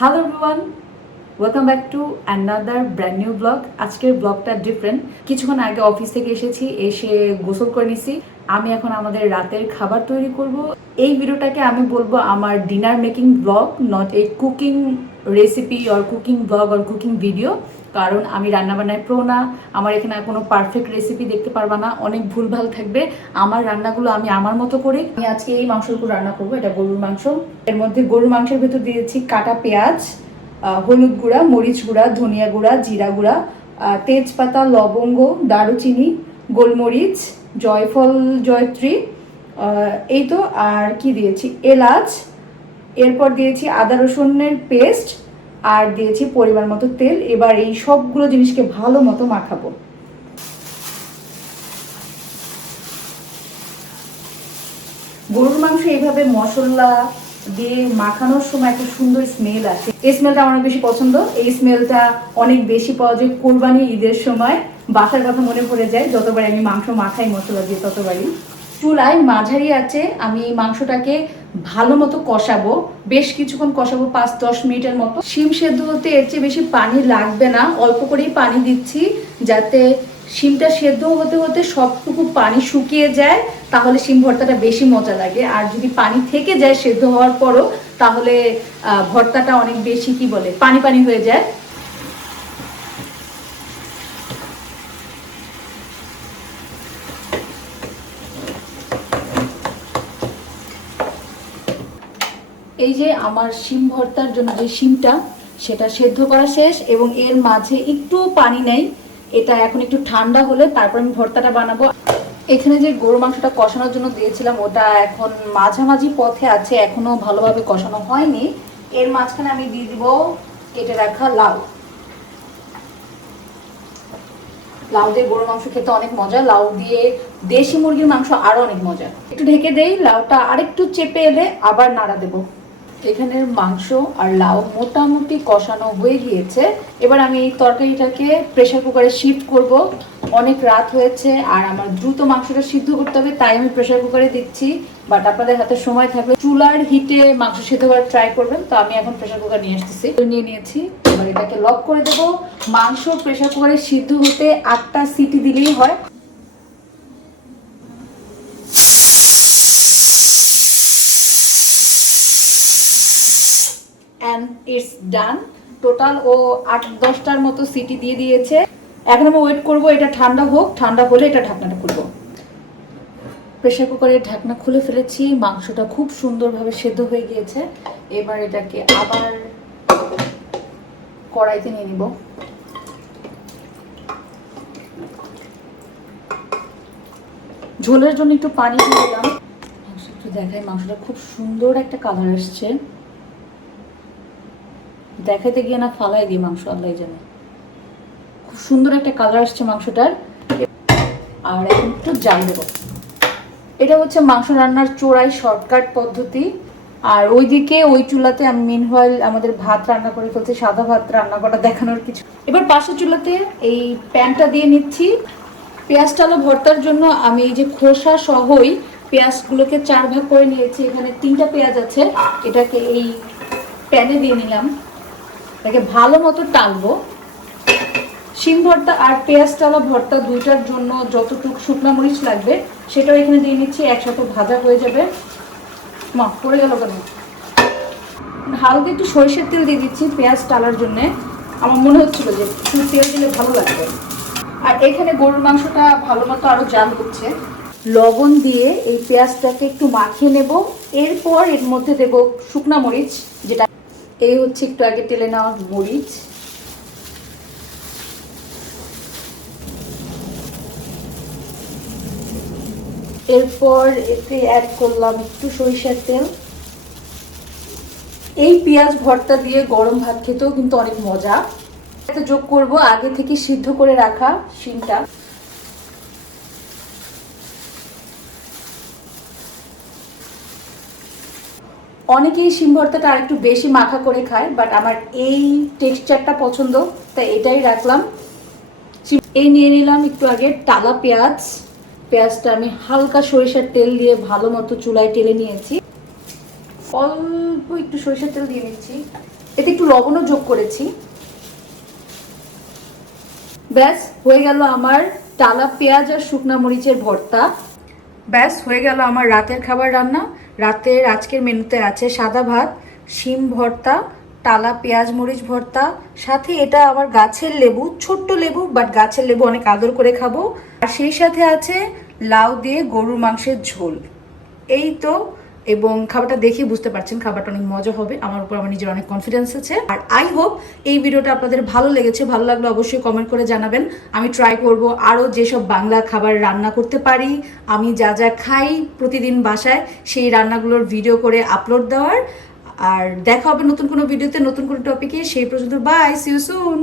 Hello everyone, welcome back to another brand new blog. আজকের ব্লগটা different. কিছুক্ষণ আগে অফিস থেকে এসে গোসল করে নিছি। আমি এখন আমাদের রাতের খাবার তৈরি করব। এই ভিডিওটাকে আমি বলবো আমার dinner making blog, not a cooking recipe or cooking blog or cooking video. কারণ আমি রান্নাবান্নায় প্রো না, আমার এখানে কোনো পারফেক্ট রেসিপি দেখতে পারবা না, অনেক ভুলভাল থাকবে। আমার রান্নাগুলো আমি আমার মতো করি। আমি আজকে এই মাংসগুলো রান্না করবো। এটা গরুর মাংস। এর মধ্যে গরুর মাংসের ভেতর দিয়েছি কাটা পেঁয়াজ, হলুদ গুঁড়া, মরিচ গুঁড়া, ধনিয়া গুঁড়া, জিরা গুঁড়া, তেজপাতা, লবঙ্গ, দারুচিনি, গোলমরিচ, জয়ফল, জয়ত্রী, এই তো। আর কি দিয়েছি, এলাচ। এরপর দিয়েছি আদা রসুনের পেস্ট, আর দিয়েছি পরিমাণ মতো তেল। এবার এই সবগুলো জিনিসকে ভালো মতো মাখাবো। গরুর মাংস এইভাবে মশলা দিয়ে মাখানোর সময় একটা সুন্দর স্মেল আসে। এই স্মেলটা আমার বেশি পছন্দ। এই স্মেলটা অনেক বেশি পাওয়া যায় কোরবানি ঈদের সময়। বাসার কথা মনে পড়ে যায় যতবার আমি মাংস মাখাই মশলা দিয়ে, ততবারই। চুলায় মাঝারি আছে আমি মাংসটাকে ভালো মতো কষাবো, বেশ কিছুক্ষণ কষাবো, 5-10 মিনিটের মতো। শিম সেদ্ধ হতে এর চেয়ে বেশি পানি লাগবে না, অল্প করেই পানি দিচ্ছি যাতে শিমটা সেদ্ধ হতে হতে সবটুকু পানি শুকিয়ে যায়, তাহলে শিম ভর্তাটা বেশি মজা লাগে। আর যদি পানি থেকে যায় সেদ্ধ হওয়ার পরও, তাহলে ভর্তাটা অনেক বেশি পানি পানি হয়ে যায়। এই যে আমার শিম ভর্তার জন্য যে শিমটা, সেটা সেদ্ধ করা শেষ এবং এর মাঝে একটু পানি নেই। এটা এখন একটু ঠান্ডা হলে তারপর আমি ভর্তাটা বানাবো। এখানে যে গরু মাংসটা কষানোর জন্য দিয়েছিলাম, ওটা এখন মাঝামাঝি পথে আছে, এখনো ভালোভাবে কষানো হয়নি। এর মাঝখানে আমি দিয়ে দিব কেটে রাখা লাউ। লাউ দিয়ে গরুর মাংস খেতে অনেক মজা। লাউ দিয়ে দেশি মুরগির মাংস আরো অনেক মজা। একটু ঢেকে দেই, লাউটা আরেকটু চেপে এলে আবার নাড়া দেবো। এখানের মাংস আর লাউ মোটামুটি কষানো হয়ে গিয়েছে। এবার আমি এই তরকারিটাকে প্রেসার কুকারে শিফট করব। অনেক রাত হয়েছে আর আমার দ্রুত মাংসটা সিদ্ধ করতে হবে, তাই আমি প্রেসার কুকারে দিচ্ছি। বাট আপনাদের হাতে সময় থাকলে চুলার হিটে মাংস সিদ্ধ করার ট্রাই করবেন। তো আমি এখন প্রেসার কুকার নিয়ে আসতেছি, নিয়ে নিয়েছি। এবার এটাকে লক করে দেবো। মাংস প্রেসার কুকারে সিদ্ধ হতে 8টা সিটি দিলেই হয়। and it's done. টোটাল ও 8-10টার মতো সিটি দিয়ে দিয়েছে। এখন আমি ওয়েট করব এটা ঠান্ডা হোক, ঠান্ডা হলে এটা ঢাকনাটা খুলবো। প্রেসার কুকারের ঢাকনা খুলে ফেলেছি, মাংসটা খুব সুন্দরভাবে সেদ্ধ হয়ে গিয়েছে। এবার এটাকে আবার কড়াইতে নিয়ে নিব। ঝোলের জন্য একটু পানি দিয়ে দিলাম। একটু দেখাই, মাংসটা খুব সুন্দর একটা কালার আসছে। দেখাতে গিয়ে না ফালাই দিয়ে মাংস, আল্লাহ জানে, খুব সুন্দর একটা কালার আসছে মাংসটার। আর এখন একটু জাল দেবো। এটা হচ্ছে মাংস রান্নার চোরাই শর্টকাট পদ্ধতি। আর ওইদিকে ওই চুলাতে আমি মিনহোয়াইল আমাদের ভাত রান্না করে ফেলছি, সাদা ভাত রান্না করা দেখানোর কিছু। এবার পাশের চুলাতে এই প্যানটা দিয়ে নিচ্ছি। পেঁয়াজটালো ভর্তার জন্য আমি এই যে খোসা সহই পেঁয়াজগুলোকে 4 ভাগ করে নিয়েছি। এখানে 3টা পেঁয়াজ আছে, এটাকে এই প্যানে দিয়ে নিলাম। এটাকে ভালো মতো টালবো। শিম ভর্তা আর পেঁয়াজ টালা ভর্তা দুইটার জন্য যতটুকু শুকনো মরিচ লাগবে সেটাও এখানে দিয়ে নিচ্ছি, একসাথে ভাজা হয়ে যাবে। মা পড়ে গেল কেন? হালকা একটু সরিষার তেল দিয়ে দিচ্ছি পেঁয়াজ টালার জন্য। আমার মনে হচ্ছিল যে একটু তেল দিলে ভালো লাগবে। আর এখানে গরুর মাংসটা ভালো মতো আরো জাল হচ্ছে। লবণ দিয়ে এই পেঁয়াজটাকে একটু মাখিয়ে নেব। এরপর এর মধ্যে দেব শুকনা মরিচ, যেটা এই হচ্ছে একটু আগে তেলে নেওয়া মরিচ। এরপর এতে অ্যাড করলাম একটু সরিষার তেল। এই পেঁয়াজ ভর্তা দিয়ে গরম ভাত খেতেও কিন্তু অনেক মজা। এতে যোগ করব আগে থেকে সিদ্ধ করে রাখা শিমটা। অনেকেই শিম ভর্তাটা আরেকটু বেশি মাখা করে খায়, বাট আমার এই টেক্সচারটা পছন্দ, তাই এটাই রাখলাম। এই নিয়ে নিলাম একটু আগে টালা পেঁয়াজ। পেঁয়াজটা আমি হালকা সরিষার তেল দিয়ে ভালো মতো চুলায় টেলে নিয়েছি। অল্প একটু সরিষার তেল দিয়ে নিচ্ছি, এতে একটু লবণও যোগ করেছি। ব্যাস হয়ে গেল আমার টালা পেঁয়াজ আর শুকনা মরিচের ভর্তা। ব্যাস হয়ে গেল আমার রাতের খাবার রান্না। রাতের আজকের মেনুতে আছে সাদা ভাত, শিম ভর্তা, টালা পেঁয়াজ মরিচ ভর্তা, সাথে এটা আমার গাছের লেবু, ছোট্ট লেবু বাট গাছের লেবু, অনেক আদর করে খাবো। আর সেই সাথে আছে লাউ দিয়ে গরুর মাংসের ঝোল। এই তো, এবং খাবারটা দেখে বুঝতে পারছেন খাবারটা অনেক মজা হবে। আমার উপর আমার নিজের অনেক কনফিডেন্স আছে। আর আই হোপ এই ভিডিওটা আপনাদের ভালো লেগেছে। ভালো লাগলে অবশ্যই কমেন্ট করে জানাবেন। আমি ট্রাই করব আরও যেসব বাংলা খাবার রান্না করতে পারি, আমি যা যা খাই প্রতিদিন বাসায়, সেই রান্নাগুলোর ভিডিও করে আপলোড দেওয়ার। আর দেখা হবে নতুন কোনো ভিডিওতে, নতুন কোনো টপিকে। সেই পর্যন্ত বাই, সি ইউ সুন।